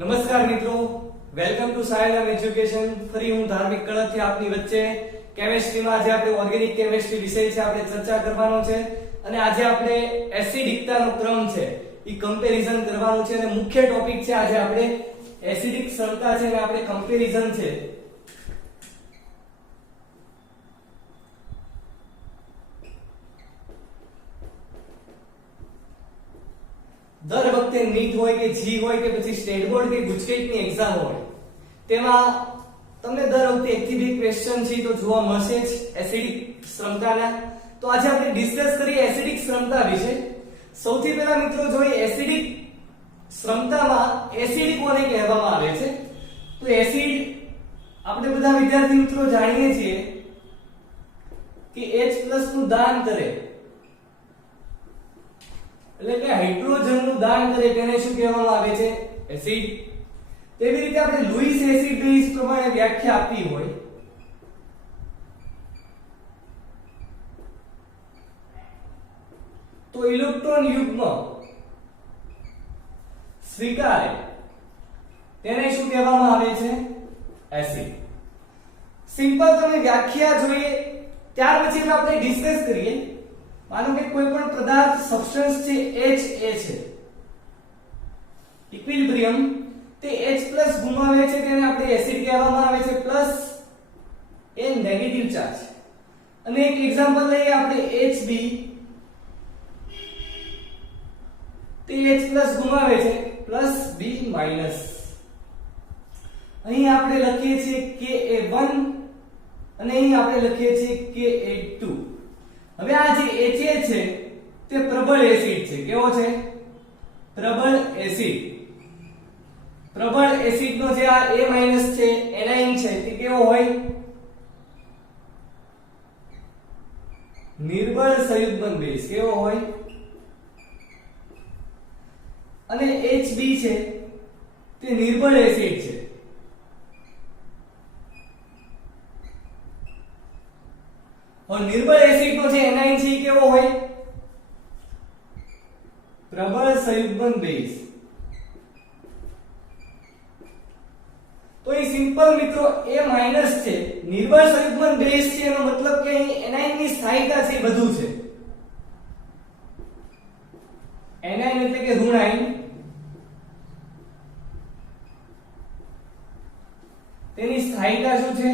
નમસ્કાર મિત્રો, welcome to સાયલમ education. ફરી હું ધાર્મિક કળથથી આપની વચ્ચે કેમિસ્ટ્રીમાં આજે આપણે ઓર્ગેનિક કેમિસ્ટ્રી વિષય છે આપણે ચર્ચા કરવાનો છે અને આજે આપણે એસિડિકતાનો ક્રમ છે ઈ કમ્પેરિઝન કરવાનું છે અને મુખ્ય ટોપિક છે આજે આપણે એસિડિક ક્ષમતા છે અને આપણે કમ્પેરિઝન છે. દર વખતે નીટ હોય કે જી હોય કે પછી સ્ટેટ બોર્ડ કે ગુજકેટની એક્ઝામ હોય તેમાં તમને દર વખતે એક થી બે ક્વેશ્ચન છે તો જોવા મળશે જ એસિડિક ક્ષમતાના. તો આજે આપણે ડિસ્કસ કરીએ એસિડિક ક્ષમતા વિશે. સૌથી પહેલા મિત્રો જોઈએ એસિડિક ક્ષમતામાં એસિડ કોને કહેવામાં આવે છે. તો એસિડ આપણે બધા વિદ્યાર્થી મિત્રો જાણીએ છીએ કે H+ નું દાન કરે એટલે કે હાઇડ્રોજનનું દાન કરે તેને શું કહેવામાં આવે છે? એસિડ. તેવી રીતે આપણે લુઈસ એસિડ બેઝ પ્રમાણે વ્યાખ્યા આપી હોય તો ઇલેક્ટ્રોન યુગ્મ સ્વીકારે તેને શું કહેવામાં આવે છે? એસિડ. સિમ્પલ તમે વ્યાખ્યા જોઈએ ત્યાર પછી આપણે ડિસ્કસ કરીએ. માનો કે કોઈ પણ પદાર્થ સબસ્ટન્સ છે Ha છે ઇક્વિલિબ્રિયમ તે H+ ગુમાવે છે તેને આપણે એસિડ કહેવામાં આવે છે પ્લસ એ નેગેટિવ ચાર્જ. અને એક એક્ઝામ્પલ લઈએ આપણે Hb તે H+ ગુમાવે છે પ્લસ B-. અહીં આપણે લખીએ છીએ Ka1 અને અહીં આપણે લખીએ છીએ Ka2. હવે આ જે Ha છે તે પ્રબળ એસિડ છે. કેવો છે? પ્રબળ એસિડ. પ્રબળ એસિડ નો જે આ A- છે એનાઇન છે તે કેવો હોય? નિર્બળ સંયુગ્મન બેઝ. કેવો હોય? અને Hb છે તે નિર્બળ એસિડ છે. और निर्बल एसिड નો જે એનાઇન છે કેવો હોય? પ્રબળ સંયુગ્મન બેઝ. તો એ સિમ્પલ મિત્રો A- છે નિર્બળ સંયુગ્મન બેઝ છે એનો મતલબ કે અહીં એનાઇન ની સ્થાયીતા છે બધું છે. એનાઇન એટલે કે ઋણાયન તેની સ્થાયીતા શું છે?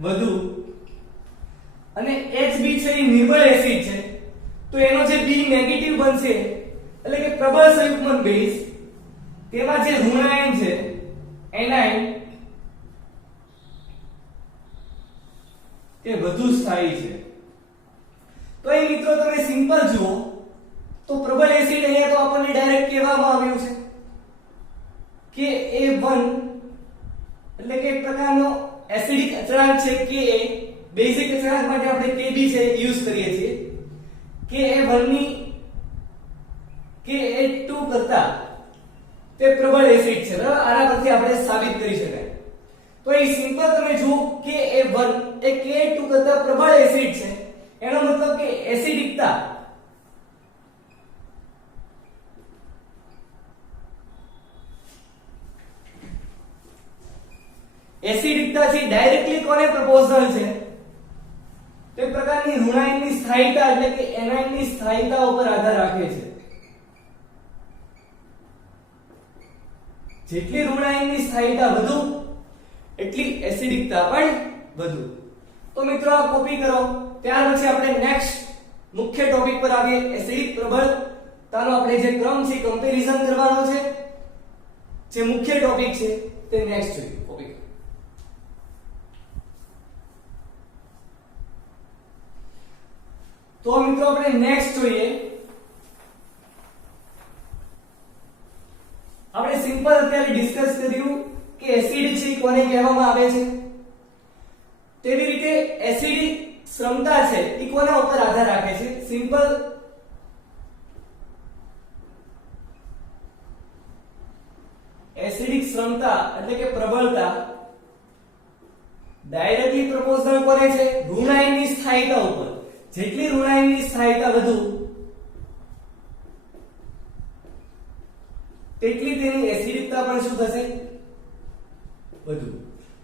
વધુ. અને Hb છે એ નિર્બળ એસિડ છે તો એનો જે B નેગેટિવ બનશે એટલે કે પ્રબળ સંયુગ્મન બેઝ તેમાં જે ઋણાયન છે એનાઇન તે વધુ સ્થાયી છે. તો એ મિત્રો તમે સિમ્પલ જુઓ તો પ્રબળ એસિડ અહીંયા તો આપણને ડાયરેક્ટ કહેવામાં આવ્યું છે Ka1 એટલે કે એક પ્રકારનો એસિડિક અચળાંક છે Ka. બેઝિક અચળાંક માટે આપણે Kb છે યુઝ કરીએ છીએ. Ka1 ની Ka2 કરતા તે પ્રબળ એસિડ છે. બરાબર, આના પરથી આપણે સાબિત કરી શકાય. તો એ સિમ્પલ તમે જુઓ Ka1 એ Ka2 કરતા પ્રબળ એસિડ છે એનો મતલબ કે એસિડિકતા એસિડિકતા છે ડાયરેક્ટલી કોને પ્રપોઝલ છે? તે પ્રકારની ઋણાયનની સ્થાયીતા એટલે કે એનાઇનની સ્થાયીતા ઉપર આધાર રાખે છે. જેટલી ઋણાયનની સ્થાયીતા વધુ એટલી એસિડિકતા પણ વધુ. તો મિત્રો આ કોપી કરો. ત્યાર પછી આપણે નેક્સ્ટ મુખ્ય ટોપિક પર આવીએ. એસિડિક પ્રબળતાનો આપણે જે ક્રમ છે કમ્પેરિઝન કરવાનો છે. જે મુખ્ય ટોપિક છે તે નેક્સ્ટ જોઈએ ટોપિક. તો મિત્રો આપણે નેક્સ્ટ જોઈએ. આપણે સિમ્પલ અત્યારે ડિસ્કસ કર્યું કે એસિડ છે કોને કહેવામાં આવે છે. તેવી રીતે એસિડિક ક્ષમતા છે એ કોના ઉપર આધાર રાખે છે? સિમ્પલ એસિડિક ક્ષમતા એટલે કે પ્રબળતા ડાયરેક્ટલી પ્રપોઝલ કરે છે ઋણાયનની સ્થાયીતા ઉપર. જેટલી ઋણાયનની સ્થાયીતા વધુ તેટલી તેની એસિડિકતા પણ શું થશે? વધુ.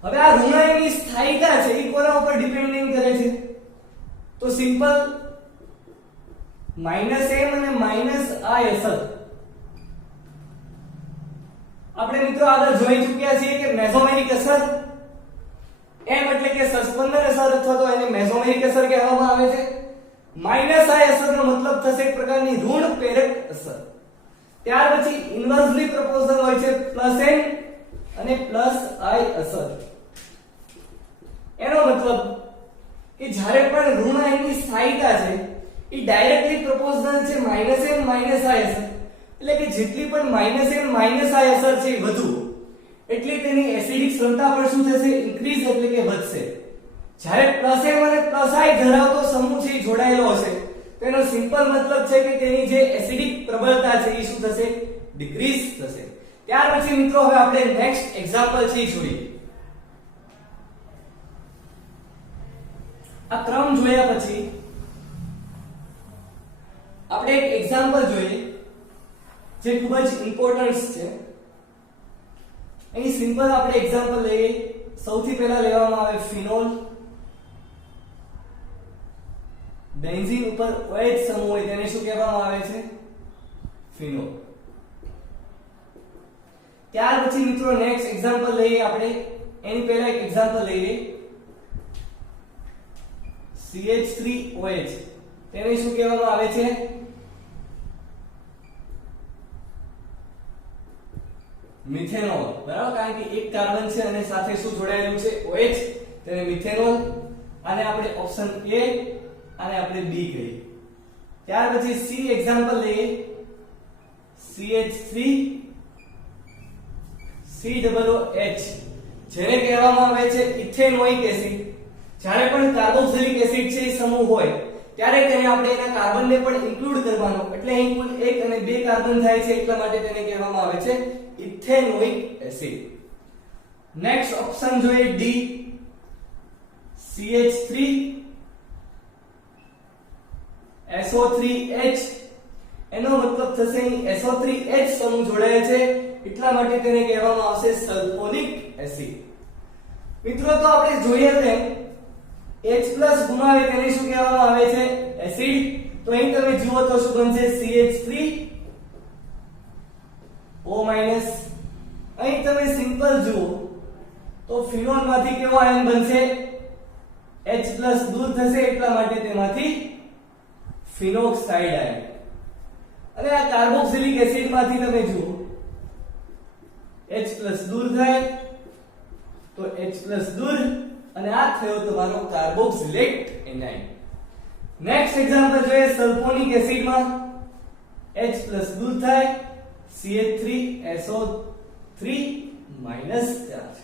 હવે આ ઋણ આયનની સ્થાયીતા છે એ કોના ઉપર ડિપેન્ડિંગ કરે છે? તો સિમ્પલ -m અને -i અસર આપણે મિત્રો આગળ જોઈ ચૂક્યા છીએ કે મેસોમેરિક અસર m એટલે કે સસ્પેન્શન અસર અથવા તો એને મેસોમેરિક અસર કહેવામાં આવે છે. -i અસરનો મતલબ થશે એક પ્રકારની ઋણ પ્રેરક અસર. ત્યાર પછી ઇન્વર્સલી પ્રોપોર્શનલ હોય છે +n અને +i અસર. એનો મતલબ કે જ્યારે પણ ઋણ આયનની સ્થાયીતા છે એ ડાયરેક્ટલી પ્રોપોર્શનલ છે -m -i અસર. એટલે કે જેટલી પણ -m -i અસર છે એ વધુ એટલી તેની એસિડિક ક્ષમતા પણ શું થશે? ઇન્ક્રીઝ એટલે કે વધશે. જ્યારે +m અને +i ધરાવતો સમૂહ છે એ જોડાયેલો હશે તેનો સિમ્પલ મતલબ છે કે તેની જે એસિડિક પ્રબળતા છે એ શું થશે? ડિક્રીઝ થશે. ત્યાર પછી મિત્રો હવે આપણે નેક્સ્ટ એક્ઝામ્પલ છે એ જોઈએ. આ ક્રમ જોયા પછી આપણે એક એક્ઝામ્પલ જોઈએ જે ખૂબ જ ઇમ્પોર્ટન્ટ છે. અહીં સિમ્પલ આપણે એક્ઝામ્પલ લઈએ. સૌથી પહેલા લેવામાં આવે ફિનોલ. બેન્ઝીન ઉપર OH સમૂહ હોય તેને શું કહેવામાં આવે છે? ફિનોલ. ત્યાર પછી મિત્રો નેક્સ્ટ એક્ઝામ્પલ લઈએ આપણે. એની પહેલા એક એક્ઝામ્પલ લઈએ CH3OH. તેને શું કહેવામાં આવે છે? મિથેનોલ. બરાબર, કારણ કે એક કાર્બન છે અને સાથે શું જોડાયેલું છે? OH. તેને મિથેનોલ. આને આપણે ઓપ્શન A અને આપણે B કહીએ. ત્યાર પછી C એક્ઝામ્પલ લઈએ. CH3 COOH જેને કહેવામાં આવે છે ઇથેનોઇક એસિડ. જ્યારે પણ કાર્બોક્સિલિક એસિડ છે એ સમૂહ હોય ત્યારે તેને આપણે એના કાર્બનને પણ ઇન્ક્લુડ કરવાનો. એટલે અહીં કુલ 1 અને 2 કાર્બન થાય છે એટલા માટે તેને કહેવામાં આવે છે ઇથેનોઇક એસિડ. નેક્સ્ટ ઓપ્શન જોઈએ D CH3 SO3H. એનો મતલબ થશે અહીં SO3H સમૂહ જોડાય છે એટલા માટે તેને કહેવામાં આવશે સલ્ફોનિક એસિડ. મિત્રો તો આપણે જોઈએ તેમ H+ ગુમાવે તેને શું કહેવામાં આવે છે? એસિડ. તો અહીં તમે જુઓ તો શું બનશે? CH3O-. અહીં તમે સિમ્પલ જુઓ તો ફિનોલ માંથી કેવો આયન બનશે? H+ દૂર થશે એટલા માટે તેમાંથી ફિનોક્સાઇડ આયન. અને આ કાર્બોક્સિલિક એસિડ માંથી તમે જુઓ H+ દૂર થાય તો H+ દૂર અને આ થયો તમારો કાર્બોક્સિલેટ એનાઇન. નેક્સ્ટ એક્ઝામ્પલ જોઈએ સલ્ફોનિક એસિડમાં H+ દૂર થાય CH3SO3 ચાર્જ.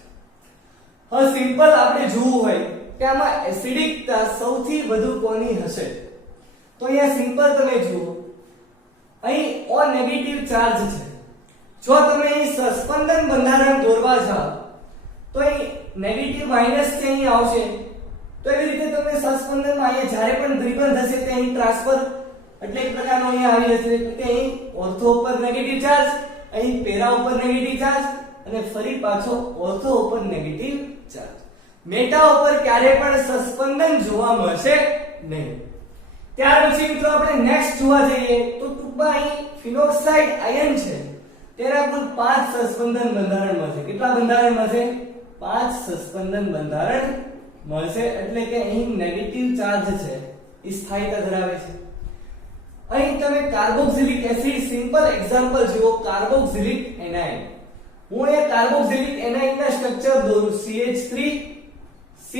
હવે સિમ્પલ આપણે જોવું હોય કે આમાં એસિડિકતા સૌથી વધુ કોની હશે? તો અહીંયા સિમ્પલ તમે જુઓ અહીં O નેગેટિવ ચાર્જ છે. જો તમે અહીં સસ્પેન્શન બંધારણ દોરવા જાઓ તો અહીં નેગેટિવ માઈનસ છે અહીં આવશે. તો એવી રીતે તમે સસ્પેન્શનમાં અહીંયા જ્યારે પણ દ્વિબંધ હશે તે અહીં ટ્રાન્સફર એટલે એક પ્રકારનો અહીં આવી જશે. એટલે કે અહીં ઓર્થો ઉપર નેગેટિવ ચાર્જ, અહીં પેરા ઉપર નેગેટિવ ચાર્જ અને ફરી પાછો ઓર્થો ઉપર નેગેટિવ ચાર્જ. મેટા ઉપર ક્યારે પણ સસ્પેન્શન જોવા મળશે નહીં. ત્યાર પછી મિત્રો આપણે નેક્સ્ટ જોવા જઈએ તો ટૂંકમાં અહીં ફિનોક્સાઇડ આયન છે તેના કુલ 5 સસ્પેન્શન બંધારણ મળશે. કેટલા બંધારણ મળશે? 5 સસ્પેન્શન બંધારણ મળશે. એટલે કે અહીં નેગેટિવ ચાર્જ છે એ સ્થાયીતા ધરાવે છે. અહીં તમે કાર્બોક્સિલિક એસિડ સિમ્પલ એક્ઝામ્પલ જુઓ કાર્બોક્સિલિક એનાઇન. હું એ કાર્બોક્સિલિક એનાઇન ના સ્ટ્રક્ચર દોરું CH3 C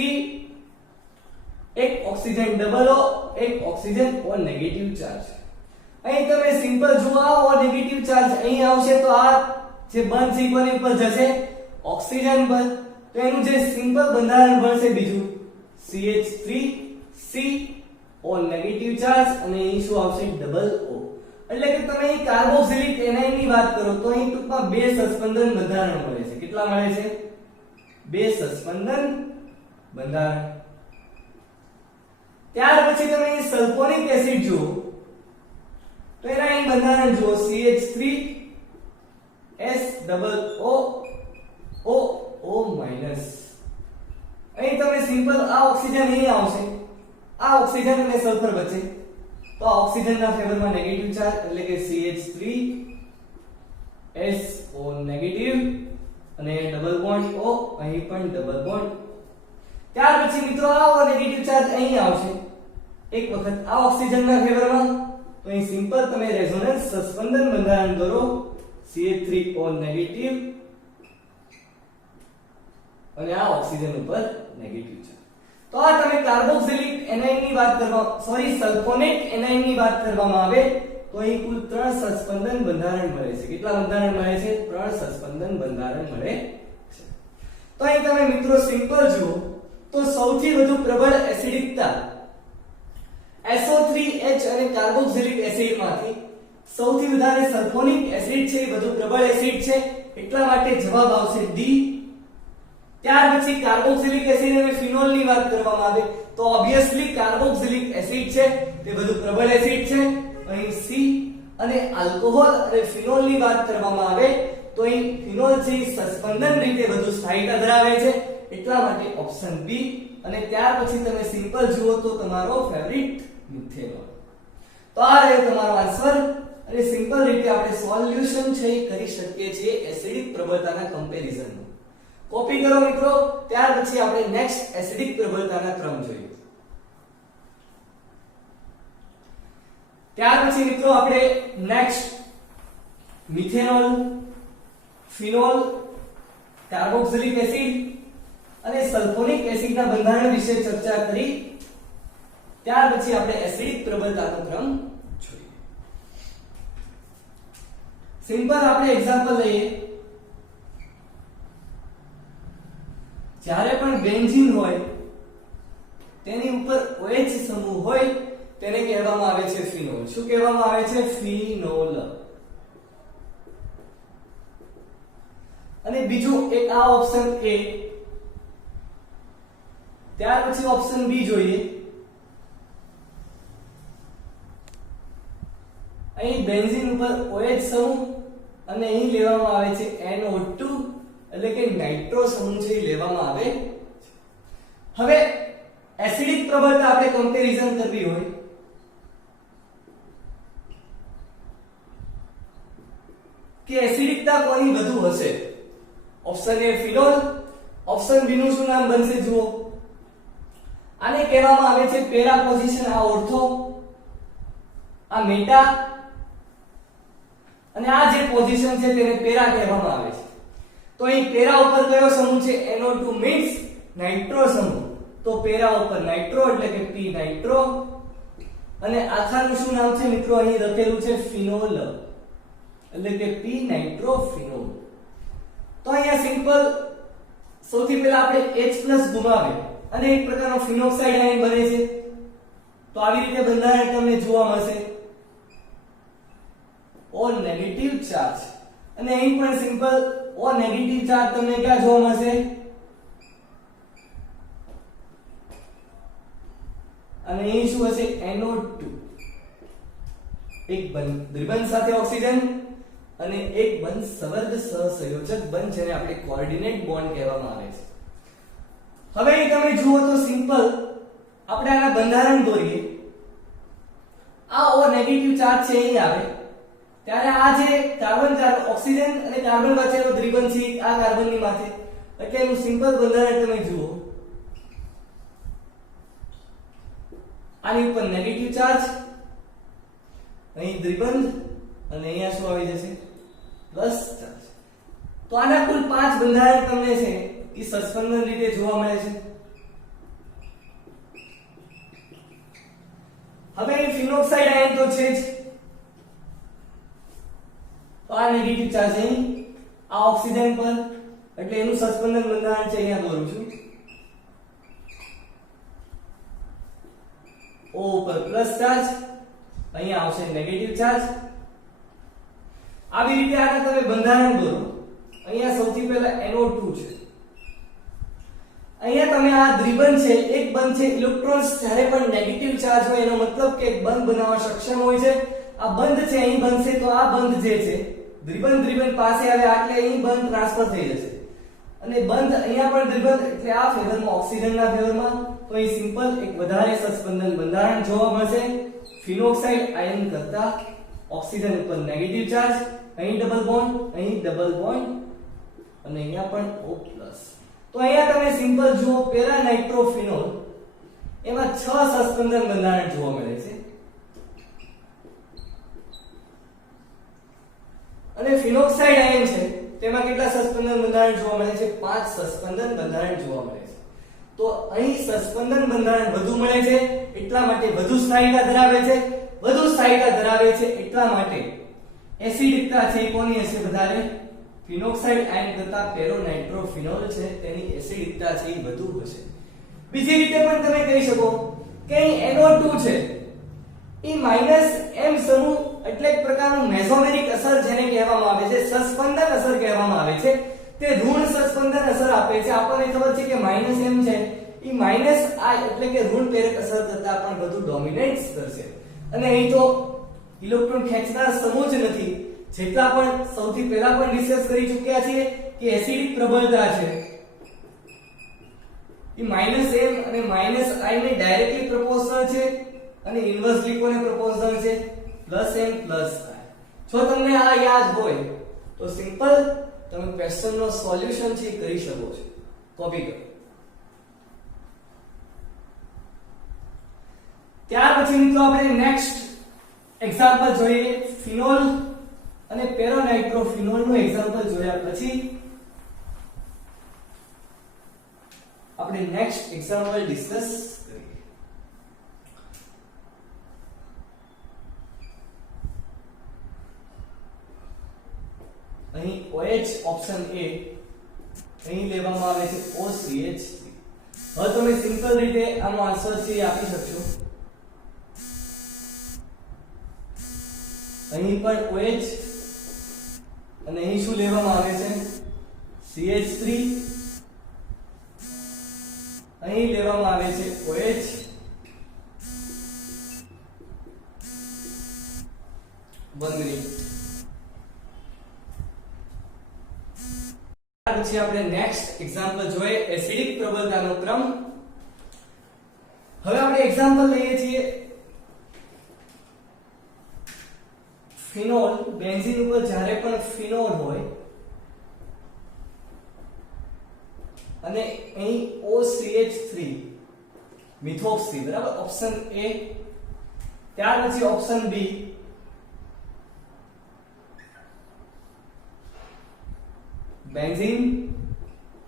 એક ઓક્સિજન ડબલ O એક ઓક્સિજન O નેગેટિવ ચાર્જ. અહીં તમે સિમ્પલ જુઓ આ O નેગેટિવ ચાર્જ અહીં આવશે તો આ જે બંધ છે કોની ઉપર જશે? ઓક્સિજન પર. તો એનું જે સિમ્પલ બંધારણ બનશે બીજું CH3 C O negative charge અને અહીં શું આવશે? Double O. એટલે કે તમે અહીં કાર્બોક્સિલિક એનાઇન ની વાત કરો તો અહીં ટૂંકમાં 2 સસ્પેન્શન બંધારણ મળે છે. કેટલા મળે છે? 2 સસ્પેન્શન બંધારણ. ત્યાર પછી તમે અહીં સલ્ફોનિક એસિડ જુઓ તો એના અહીં બંધારણ જુઓ CH3 S double O O O minus. અહીં તમે સિમ્પલ આ ઓક્સિજન અહીં આવશે, આ ઓક્સિજન અને સલ્ફર વચ્ચે, તો આ ઓક્સિજનના ફેવરમાં નેગેટિવ ચાર્જ એટલે કે CH3 SO નેગેટિવ અને ડબલ બોન્ડ O, અહીં પણ ડબલ બોન્ડ. ત્યાર પછી મિત્રો આ નેગેટિવ ચાર્જ અહીં આવશે એક વખત આ ઓક્સિજનના ફેવરમાં, તો અહીં સિમ્પલ તમે રેઝોનન્સ સસ્પેન્શન બંધારણ કરો CH3O નેગેટિવ અને આ ઓક્સિજન ઉપર નેગેટિવ છે. તો આ તમે કાર્બોક્સિલિક એનાયન ની વાત કરવા સલ્ફોનેટ એનાયન ની વાત કરવામાં આવે તો અહીં કુલ 3 સસ્પેન્શન બંધારણ મળે છે. કેટલા બંધારણ મળે છે? 3 સસ્પેન્શન બંધારણ મળે છે. તો અહીં તમે મિત્રો સિમ્પલ જુઓ તો સૌથી વધુ પ્રબળ એસિડિકતા SO3H અને કાર્બોક્સિલિક એસિડ માંથી સૌથી વધારે સલ્ફોનિક એસિડ છે, એ વધુ પ્રબળ એસિડ છે, એટલા માટે જવાબ આવશે ડી. ત્યાર પછી કાર્બોક્સિલિક એસિડ અને ફિનોલ ની વાત કરવામાં આવે તો ઓબ્વિયસલી કાર્બોક્સિલિક એસિડ છે તે વધુ પ્રબળ એસિડ છે, અહીં સી. અને આલ્કોહોલ અને ફિનોલ ની વાત કરવામાં આવે તો અહીં ફિનોલ છે સસ્પેન્શન રીતે વધુ સ્થાયીતા ધરાવે છે, એટલા માટે ઓપ્શન બી. અને ત્યાર પછી તમે સિમ્પલ જુઓ તો તમારો ફેવરિટ મિથેનોલ. તો આ રહ્યો તમારો આન્સર. અને સિમ્પલ રીતે આપણે સોલ્યુશન છે એ કરી શકીએ છીએ એસિડિક પ્રબળતાના કમ્પેરિઝનનો. કોપી કરો મિત્રો. ત્યાર પછી આપણે નેક્સ્ટ એસિડિક પ્રબળતાના ક્રમ જોઈએ. ત્યાર પછી મિત્રો આપણે next methanol, phenol, carboxylic acid અને સલ્ફોનિક એસિડના બંધારણ વિશે ચર્ચા કરી. ત્યાર પછી આપણે એસિડિક પ્રબળતાનો ક્રમ જોઈએ. સિમ્પલ આપણે એક્ઝામ્પલ લઈએ. જ્યારે પણ બેન્ઝીન હોય તેની ઉપર OH સમૂહ હોય તેને કહેવામાં આવે છે ફિનોલ. શું કહેવામાં આવે છે? ફિનોલ. અને બીજું એક આ ઓપ્શન A. ત્યાર પછી ઓપ્શન બી જોઈએ. અહીં બેન્ઝીન ઉપર OH સમૂહ અને અહીં લેવામાં આવે છે NO2 એટલે કે નાઇટ્રો સમૂહ છે લેવામાં આવે. હવે એસિડિક પ્રબળતા આપણે કમ્પેરિઝન કરવી હોય કે એસિડિકતા કોની વધુ હશે? Option A phenol, option B નું શું નામ બનશે જુઓ. આને કહેવામાં આવે છે પેરા પોઝિશન, આ ઓર્થો, આ મેટા અને આ જે પોઝિશન છે તેને પેરા કહેવામાં આવે છે. તો અહીં પેરા ઉપર કયો સમૂહ છે? NO2 મીન્સ નાઇટ્રો સમૂહ. તો પેરા ઉપર નાઇટ્રો એટલે કે P નાઇટ્રો અને આખાનું શું નામ છે મિત્રો? અહીં લખેલું છે ફિનોલ એટલે કે P નાઇટ્રો ફિનોલ. તો અહીંયા સિમ્પલ સૌથી પહેલા આપણે H+ ગુમાવે અને એક પ્રકારનો ફિનોક્સાઇડ આયન બને છે. તો આવી રીતે બંધારણ તમને જોવા મળશે O નેગેટિવ ચાર્જ. અને અહીં પણ સિમ્પલ O નેગેટિવ ચાર્જ તમને ક્યાં જોવા મળશે? અને અહીં શું હશે? NO2. એક દ્વિબંધ સાથે ઓક્સિજન અને એક બંધ સવર્ગ સહસંયોજક બંધ જેને આપણે કોઓર્ડિનેટ બોન્ડ કહેવામાં આવે છે. હવે અહીં તમે જુઓ તો સિમ્પલ આપણે આના બંધારણ દોરીએ. આ O નેગેટિવ ચાર્જ છે અહીં આવે ત્યારે આ જે કાર્બન ઓક્સિજન અને કાર્બન વચ્ચેનો દ્વિબંધ છે આ કાર્બનની માથે, એટલે એનું સિમ્પલ બંધારણ તમે જુઓ. આની ઉપર નેગેટિવ ચાર્જ, અહીં દ્વિબંધ અને અહીંયા શું આવી જશે? Plus charge. તો આના કુલ 5 બંધારણ તમને છે એ સસ્પેન્શન રીતે જોવા મળે છે. હવે અહીં ફિનોક્સાઇડ આયન તો છે જ. તો આ નેગેટિવ ચાર્જ અહીં આ ઓક્સિજન પર એટલે એનું સસ્પેન્શન બંધારણ છે અહીંયા દોરું છું. O ઉપર પ્લસ ચાર્જ, અહીંયા આવશે નેગેટિવ ચાર્જ. આવી રીતે આને તમે બંધારણ દોરો. અહીંયા સૌથી પહેલા NO2 છે. અહીંયા તમે આ દ્વિબંધ છે એક બંધ છે ઇલેક્ટ્રોન્સ જ્યારે પણ નેગેટિવ ચાર્જ હોય એનો મતલબ કે એક બંધ બનાવવા સક્ષમ હોય છે. આ બંધ છે અહીં બનશે તો આ બંધ જે છે દ્વિબંધ પાસે આવે એટલે અહીં બંધ ટ્રાન્સફર થઈ જશે અને બંધ અહીંયા પણ દ્વિબંધ એટલે આ ફેવરમાં ઓક્સિજનના ફેવરમાં તો અહીં સિમ્પલ એક વધારે સસ્પેન્શન બંધારણ જોવા મળશે ફિનોક્સાઇડ આયન કરતા ઓક્સિજન ઉપર નેગેટિવ ચાર્જ અહીં ડબલ બોન્ડ અને અહીંયા પણ O+. તો અહીંયા તમે સિમ્પલ જુઓ પેરા નાઇટ્રોફિનોલ એમાં 6 સસ્પેન્શન બંધારણ જોવા મળે છે અને ફિનોક્સાઇડ આયન છે તેમાં કેટલા સસ્પેન્શન બંધારણ જોવા મળે છે 5 સસ્પેન્શન બંધારણ જોવા મળે છે તો અહીં સસ્પેન્શન બંધારણ વધુ મળે છે એટલા માટે વધુ સ્થાયીતા ધરાવે છે એટલા માટે એસિડિકતા છે કોની હશે વધારે ફિનોક્સાઇડ આયન કરતા પેરોનાઇટ્રોફિનોલ છે તેની એસિડિકતા છે વધુ હશે બીજી રીતે પણ તમે કહી શકો કે અહીં NO2 છે એ -M સમૂહ એટલે એક પ્રકારનું મેસોમેરિક અસર જેને કહેવામાં આવે છે સસ્પેન્શન અસર કહેવામાં આવે છે તે ઋણ સસ્પેન્શન અસર આપે છે આપણને ખબર છે કે -M છે એ -I એટલે કે ઋણ પ્રેરક અસર કરતા પણ વધુ ડોમિનેન્સ કરશે અને અહીં તો ઇલેક્ટ્રોન ખેંચનાર સમૂહ જ નથી જેટલા પણ સૌથી પહેલા પણ ડિસ્કસ કરી ચૂક્યા છીએ કે એસિડિક પ્રબળતા છે એ -M અને -I ને ડાયરેક્ટલી પ્રોપોર્શનલ છે અને ઇન્વર્સલી કોને પ્રોપોર્શનલ છે +M + I જો તમને આ યાદ હોય તો સિમ્પલ તમે ક્વેશ્ચન નો સોલ્યુશન છે કરી શકો છો કોપી કરો ત્યાર પછી મિત્રો આપણે નેક્સ્ટ એક્ઝામ્પલ જોઈએ ફિનોલ અને પેરોનાઇટ્રોફિનોલ નું એક્ઝામ્પલ જોયા પછી આપણે નેક્સ્ટ એક્ઝામ્પલ ડિસ્કસ કરીએ અહીં OH ઓપ્શન A અહીં લેવામાં આવે છે OCH3 હવે તમે સિમ્પલ રીતે આનો આન્સર છે આપી શકશો અહીં પણ OH અને અહીં શું લેવામાં આવે છે CH3 અહીં લેવામાં આવે છે OH બંગડી પછી આપણે નેક્સ્ટ એક્ઝામ્પલ જોઈએ એસિડિક પ્રબળતાનો ક્રમ હવે આપણે એક્ઝામ્પલ લઈએ છીએ ફિનોલ બેન્ઝીન ઉપર જ્યારે પણ ફિનોલ હોય અને અહીં OCH3 મિથોક્સી બરાબર ઓપ્શન A ત્યાર પછી ઓપ્શન B બેન્ઝીન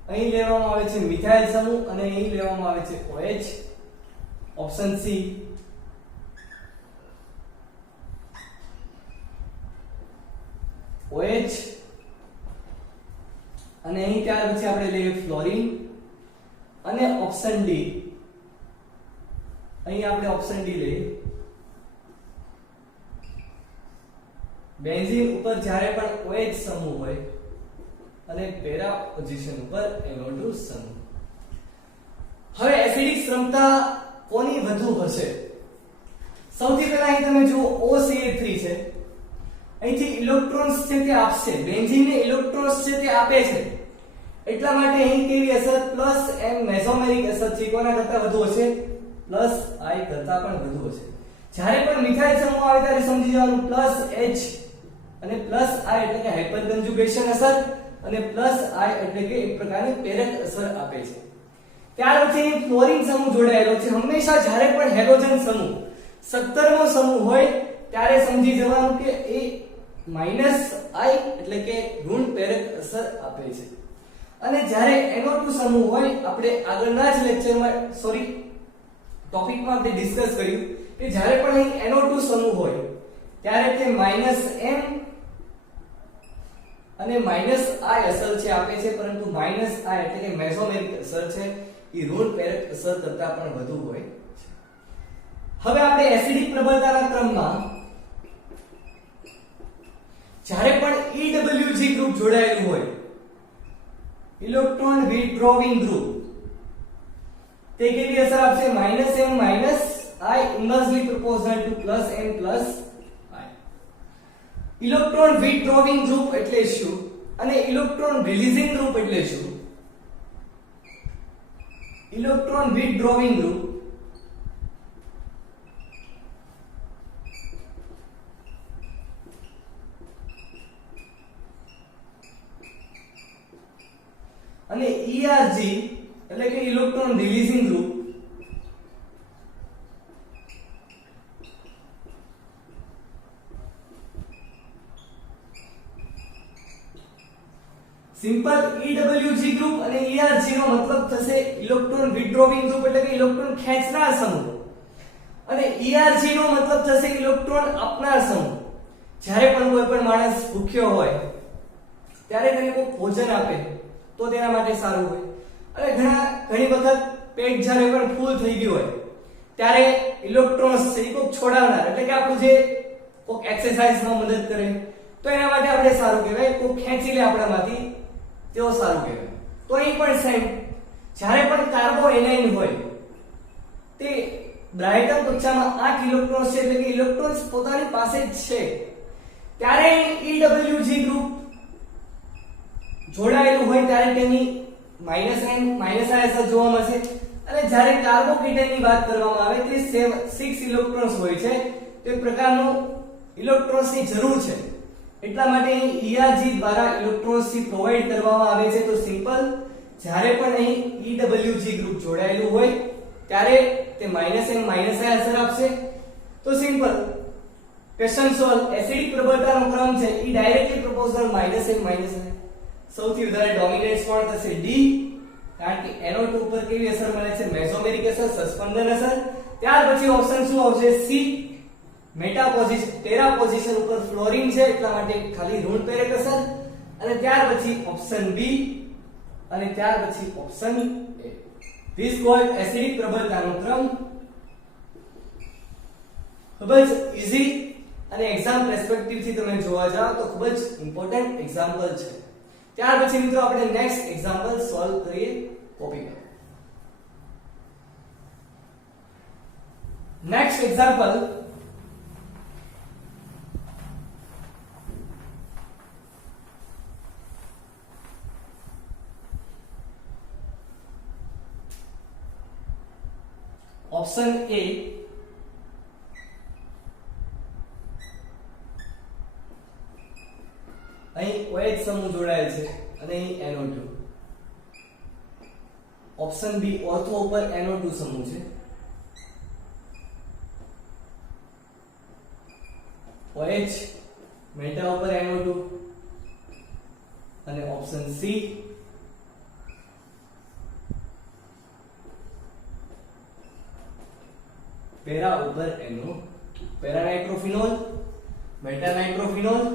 અહીં લેવામાં આવે છે મિથાઇલ સમૂહ અને અહીં લેવામાં આવે છે OH ઓપ્શન C OH અને અહીં ત્યાર પછી આપણે લઈએ ફ્લોરીન અને ઓપ્શન D અહીં આપણે ઓપ્શન D લઈએ બેન્ઝીન ઉપર જ્યારે પણ OH સમૂહ હોય અને પેરા પોઝિશન ઉપર NO2 સમૂહ હવે એસિડિક ક્ષમતા કોની વધુ હશે સૌથી પહેલા અહીં તમે જુઓ OCH3 છે અહીંથી ઇલેક્ટ્રોન્સ છે તે આપશે બેન્ઝીનને ઇલેક્ટ્રોન્સ છે તે આપે છે એટલા માટે અહીં કેવી અસર +M મેસોમેરિક અસર છે કોના કરતા વધુ હશે +I કરતા પણ વધુ હશે જ્યારે પણ મિથાઇલ સમૂહ આવે ત્યારે સમજી જવાનું +H અને +I એટલે કે હાઇપર કન્જુગેશન અસર અને +I એટલે કે એક પ્રકારની પ્રેરક અસર આપે છે ત્યાર પછી ફ્લોરીન સમૂહ જોડાયેલો છે હંમેશા જ્યારે પણ હેલોજન સમૂહ 17મો સમૂહ હોય ત્યારે સમજી જવાનું કે એ -I એટલે કે ઋણ પ્રેરક અસર આપે છે અને જ્યારે NO2 સમૂહ હોય આપણે આગળના જ લેક્ચરમાં ટોપિકમાં આપણે ડિસ્કસ કર્યું કે જ્યારે પણ અહીં NO2 સમૂહ હોય ત્યારે તે -M અને -I અસર છે આપે છે પરંતુ -I એટલે કે મેસોમેરિક અસર છે એ ઋણ પ્રેરક અસર કરતા પણ વધુ હોય હવે આપણે એસિડિક પ્રબળતાના ક્રમમાં જ્યારે પણ EWG ગ્રુપ જોડાયેલું હોય ઇલેક્ટ્રોન વિથડ્રોવિંગ ગ્રુપ તે કેવી અસર આપશે -M -I inversely proportional to +M + I electron withdrawing group એટલે શું અને ઇલેક્ટ્રોન રિલીઝિંગ ગ્રુપ એટલે શું? ઇલેક્ટ્રોન વિથડ્રોવિંગ ગ્રુપ અને ERG એટલે કે electron releasing group simple EWG group અને ERG નો મતલબ થશે ઇલેક્ટ્રોન વિથડ્રોવિંગ ગ્રુપ એટલે કે ઇલેક્ટ્રોન ખેંચનાર સમૂહ અને ERG નો મતલબ થશે ઇલેક્ટ્રોન આપનાર સમૂહ. જ્યારે પણ કોઈ પણ માણસ ભૂખ્યો હોય ત્યારે તેને કોઈ ભોજન આપે તો તેના માટે સારું હોય અને ઘણી વખત પેટ જ્યારે પણ ફૂલ થઈ ગયું હોય ત્યારે ઇલેક્ટ્રોન્સ છે એ કોઈ છોડાવનાર એટલે કે આપણું જે કોઈ એક્સરસાઇઝમાં મદદ કરે તો એના માટે આપણે સારું કહેવાય, કોઈ ખેંચી લે આપણામાંથી તેઓ સારું કહેવાય. તો અહીં પણ સેમ જ્યારે પણ કાર્બોએનાઇન હોય તે બ્રાઇટમ કક્ષામાં 8 ઇલેક્ટ્રોન્સ છે એટલે કે ઇલેક્ટ્રોન્સ પોતાની પાસે જ છે ત્યારે EWG ગ્રુપ જોડાયેલું હોય ત્યારે તેની -n -i અસર જોવા મળશે અને જ્યારે કાર્બોકેટનની વાત કરવામાં આવે તે 6 ઇલેક્ટ્રોન્સ હોય છે તે પ્રકારનો ઇલેક્ટ્રોન્સની જરૂર છે એટલા માટે અહીં ERG દ્વારા ઇલેક્ટ્રોન્સથી પ્રોવાઈડ કરવામાં આવે છે. તો સિમ્પલ જ્યારે પણ અહીં EWG ગ્રુપ જોડાયેલું હોય ત્યારે તે -n -i અસર આપશે. તો સિમ્પલ ક્વેશ્ચન સોલ્વ. એસિડિક પ્રબળતાનો ક્રમ છે એ ડાયરેક્ટલી પ્રોપોર્શનલ -n -i. સૌથી વધારે ડોમિનેન્સ કોણ થશે? D, કારણ કે NO2 ઉપર કેવી અસર મળે છે? મેસોમેરિક અસર, સસ્પેન્શન અસર. ત્યાર પછી ઓપ્શન શું આવશે? C, meta position, Terra position ઉપર ફ્લોરિન છે એટલા માટે ખાલી ઋણ પ્રેરક અસર. અને ત્યાર પછી ઓપ્શન B અને ત્યાર પછી option A. This called acidic પ્રબળતાનો ક્રમ. ખૂબ જ ઈઝી અને એક્ઝામ પર્સપેક્ટિવ થી તમે જોવા જાવ તો ખૂબ જ ઇમ્પોર્ટન્ટ એક્ઝામ્પલ છે. ત્યાર પછી મિત્રો આપણે નેક્સ્ટ એક્ઝામ્પલ સોલ્વ કરીએ કોપી કરો. નેક્સ્ટ એક્ઝામ્પલ ઓપ્શન A, અહીં OH સમૂહ જોડાયેલ છે અને અહીં NO2. ઓપ્શન B, ઓર્થો ઉપર NO2 સમૂહ છે. OH મેટા ઉપર NO2 અને ઓપ્શન C, પેરા ઉપર NO2. Para nitrophenol, meta nitrophenol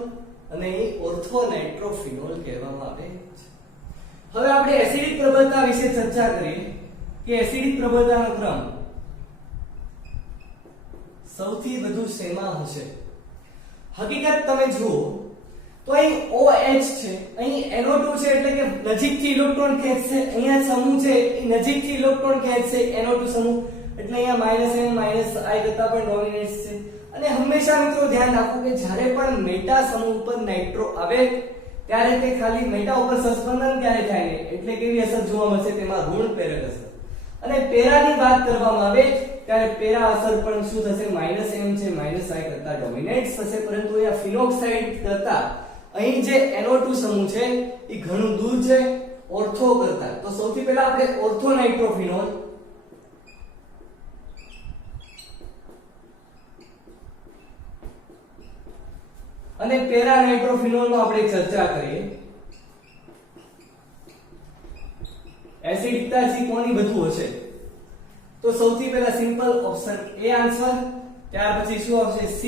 અને ઓર્થો નાઇટ્રોફિનોલ કહેવામાં આવે છે. હવે આપણે એસિડિક પ્રબળતા વિશે ચર્ચા કરીએ કે એસિડિક પ્રબળતાનો ક્રમ સૌથી વધુ શેમાં હશે? હકીકત તમે જુઓ તો અહીં OH છે, અહીં NO2 છે એટલે કે નજીકથી ઇલેક્ટ્રોન ખેંચશે. અહીંયા સમૂહ છે એ નજીકથી ઇલેક્ટ્રોન ખેંચશે NO2 સમૂહ એટલે અહીંયા -n -i કરતા પણ ડોમિનેન્સ છે. અને હંમેશા મિત્રો ધ્યાન રાખો કે જ્યારે પણ મેટા સમૂહ ઉપર નાઇટ્રો આવે ત્યારે તે ખાલી મેટા ઉપર સસ્પેન્શન ક્યારે થાય ને એટલે કેવી અસર જોવા મળશે? તેમાં ઋણ પ્રેરક અસર. અને પેરાની વાત કરવામાં આવે ત્યારે પેરા અસર પણ શું થશે? -m છે -i કરતા ડોમિનેટ થશે. પરંતુ અહીંયા ફિનોક્સાઇડ કરતા અહીં જે NO2 સમૂહ છે એ ઘણું દૂર છે ઓર્થો કરતા. તો સૌથી પહેલા આપણે ઓર્થો નાઇટ્રોફિનોલ અને પેરા નાઇટ્રોફિનોલ માં આપણે ચર્ચા કરીએ. એસિડિકતા છે કોની વધુ હશે? તો સૌથી પહેલા સિમ્પલ ઓપ્શન A આન્સર, ત્યાર પછી શું આવશે? C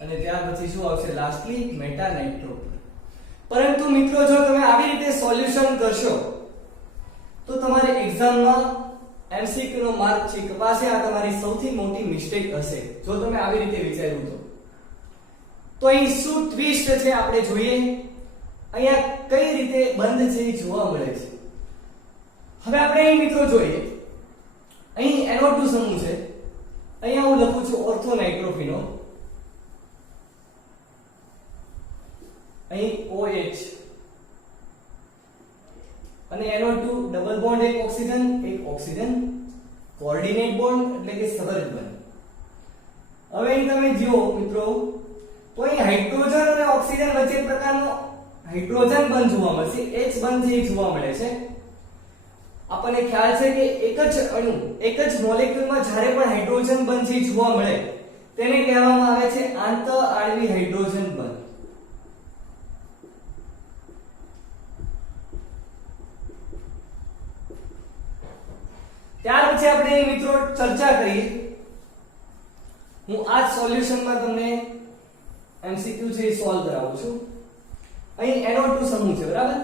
અને ત્યાર પછી શું આવશે? Lastly meta nitro. પરંતુ મિત્રો જો તમે આવી રીતે સોલ્યુશન કરશો તો તમારે એક્ઝામમાં MCQ નો માર્ક છે કપાશે. આ તમારી સૌથી મોટી મિસ્ટેક હશે જો તમે આવી રીતે વિચાર્યું તો. તો અહીં શું ટ્વિસ્ટ છે આપણે જોઈએ. અહીંયા કઈ રીતે બંધ છે એ જોવા મળે છે. હવે આપણે અહીં મિત્રો જોઈએ, અહીં NO2 સમૂહ છે, અહીંયા હું લખું છું ઓર્થો નાઇટ્રોફિનોલ અહીં OH અને NO2 ડબલ બોન્ડ એક ઓક્સિજન કોઓર્ડિનેટ બોન્ડ એટલે કે સહજ બંધ. હવે અહીં તમે જુઓ મિત્રો તો અહીં હાઇડ્રોજન અને ઓક્સિજન વચ્ચે એક પ્રકારનો હાઇડ્રોજન બંધ જોવા મળશે, H બંધ જે જોવા મળે છે. આપણને ખ્યાલ છે કે એક જ અણુ એક જ મોલેક્યુલમાં જ્યારે પણ હાઇડ્રોજન બંધ જે જોવા મળે તેને કહેવામાં આવે છે આંતર આણ્વિક હાઇડ્રોજન બંધ. ત્યાર પછી આપણે મિત્રો ચર્ચા કરીએ. હું આ સોલ્યુશનમાં તમને MCQ છે એ સોલ્વ કરાવું છું. અહીં NO2 સમૂહ છે બરાબર.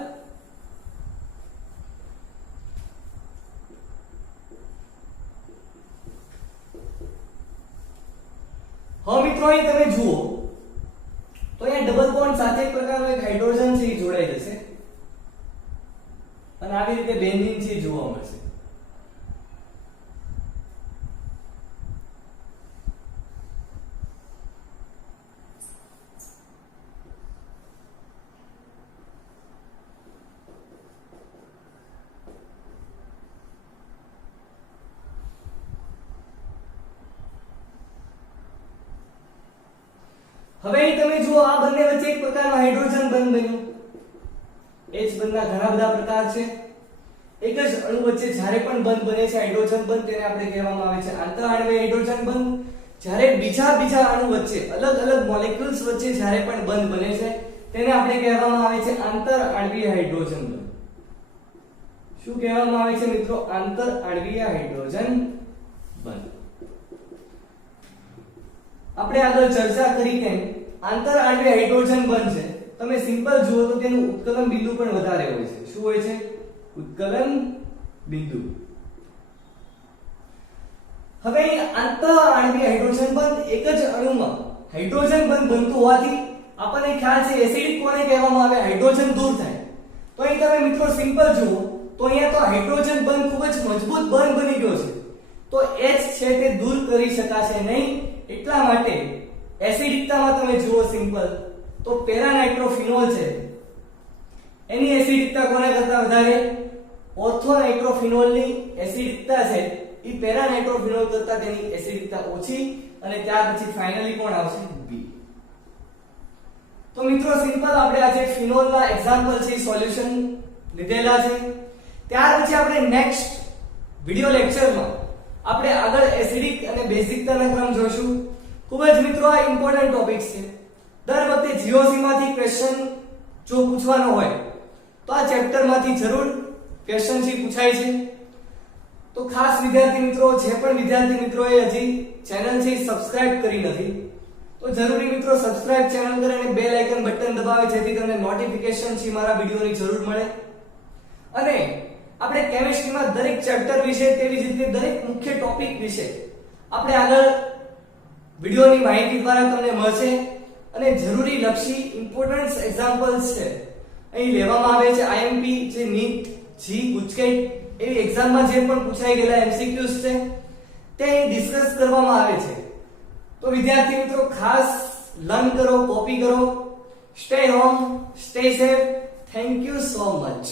હવે મિત્રો અહીં તમે જુઓ તો અહીંયા ડબલ બોન્ડ સાથે એક પ્રકારનો એક હાઇડ્રોજન છે એ જોડાઈ જશે અને આવી રીતે બેન્ઝીન છે જોવા મળશે. હવે અહીં તમે જુઓ આ બંને વચ્ચે એક પ્રકારનો હાઇડ્રોજન બંધ બન્યો. H બંધના ઘણા બધા પ્રકાર છે. એક જ અણુ વચ્ચે જ્યારે પણ બંધ બને છે હાઇડ્રોજન બંધ તેને આપણે કહેવામાં આવે છે આંતર આણ્વિક હાઇડ્રોજન બંધ. જ્યારે બીજા અણુ વચ્ચે અલગ મોલેક્યુલ્સ વચ્ચે જ્યારે પણ બંધ બને છે તેને આપણે કહેવામાં આવે છે આંતર આણ્વિક હાઇડ્રોજન બંધ. શું કહેવામાં આવે છે મિત્રો? આંતર આણ્વિક હાઇડ્રોજન બંધ. આપણે આગળ ચર્ચા કરી તેમ આંતર આણ્વિક હાઇડ્રોજન બંધ છે. તમે સિમ્પલ જુઓ તો તેનું ઉત્કલન બિંદુ પણ વધારે હોય છે. શું હોય છે? ઉત્કલન બિંદુ. હવે આંતર આણ્વિક હાઇડ્રોજન બંધ એક જ અણુમાં હાઇડ્રોજન બંધ બનતું હોવાથી આપણને ખ્યાલ છે એસિડિક કોને કહેવામાં આવે? હાઇડ્રોજન દૂર થાય. તો અહીં તમે મિત્રો સિમ્પલ જુઓ તો અહીંયા તો હાઇડ્રોજન બંધ ખૂબ જ મજબૂત બંધ બની ગયો છે. તો H છે તે દૂર કરી શકાશે નહીં. એટલા માટે એસિડિકતામાં તમે જુઓ સિમ્પલ તો પેરાનાઇટ્રોફિનોલ છે એની એસિડિકતા કોના કરતા વધારે? ઓર્થોનાઇટ્રોફિનોલની એસિડિકતા છે એ પેરાનાઇટ્રોફિનોલ કરતા તેની એસિડિકતા ઓછી અને ત્યાર પછી ફાઇનલી કોણ આવશે? B. તો મિત્રો સિમ્પલ આપણે આજે ફિનોલના એક્ઝામ્પલ છે સોલ્યુશન લીધેલા છે. ત્યાર પછી આપણે નેક્સ્ટ વિડિયો લેક્ચરમાં આપણે આગળ એસિડિક અને બેઝિકતાના ક્રમ જોશું. ખૂબ જ મિત્રો આ ઇમ્પોર્ટન્ટ ટોપિક્સ છે. દર વખતે જીઓસી માંથી ક્વેશ્ચન જો પૂછવાનો હોય તો આ ચેપ્ટર માંથી જરૂર ક્વેશ્ચન છે પૂછાય છે. તો ખાસ વિદ્યાર્થી મિત્રો જે પણ વિદ્યાર્થી મિત્રોએ હજી ચેનલ છે સબસ્ક્રાઇબ કરી નથી તો જરૂરી મિત્રો સબસ્ક્રાઇબ ચેનલ કરે અને બેલ આઇકન બટન દબાવે જેથી તમને નોટિફિકેશન છે મારા વિડિયોની જરૂર મળે. અને આપણે કેમિસ્ટ્રીમાં દરેક ચેપ્ટર વિશે તેવી જ રીતે દરેક મુખ્ય ટોપિક વિશે આપણે આગળ વિડિયોની માહિતી દ્વારા તમને મળશે. અને જરૂરી લક્ષી ઇમ્પોર્ટન્સ એક્ઝામ્પલ્સ છે અહીં લેવામાં આવે છે. IMP જે નીટ જી ગુજકેટ એવી એક્ઝામમાં જે પણ પૂછાઈ ગયેલા MCQs છે તે ડિસ્કસ કરવામાં આવે છે. તો વિદ્યાર્થી મિત્રો ખાસ લર્ન કરો, કોપી કરો. Stay home, stay safe. Thank you so much.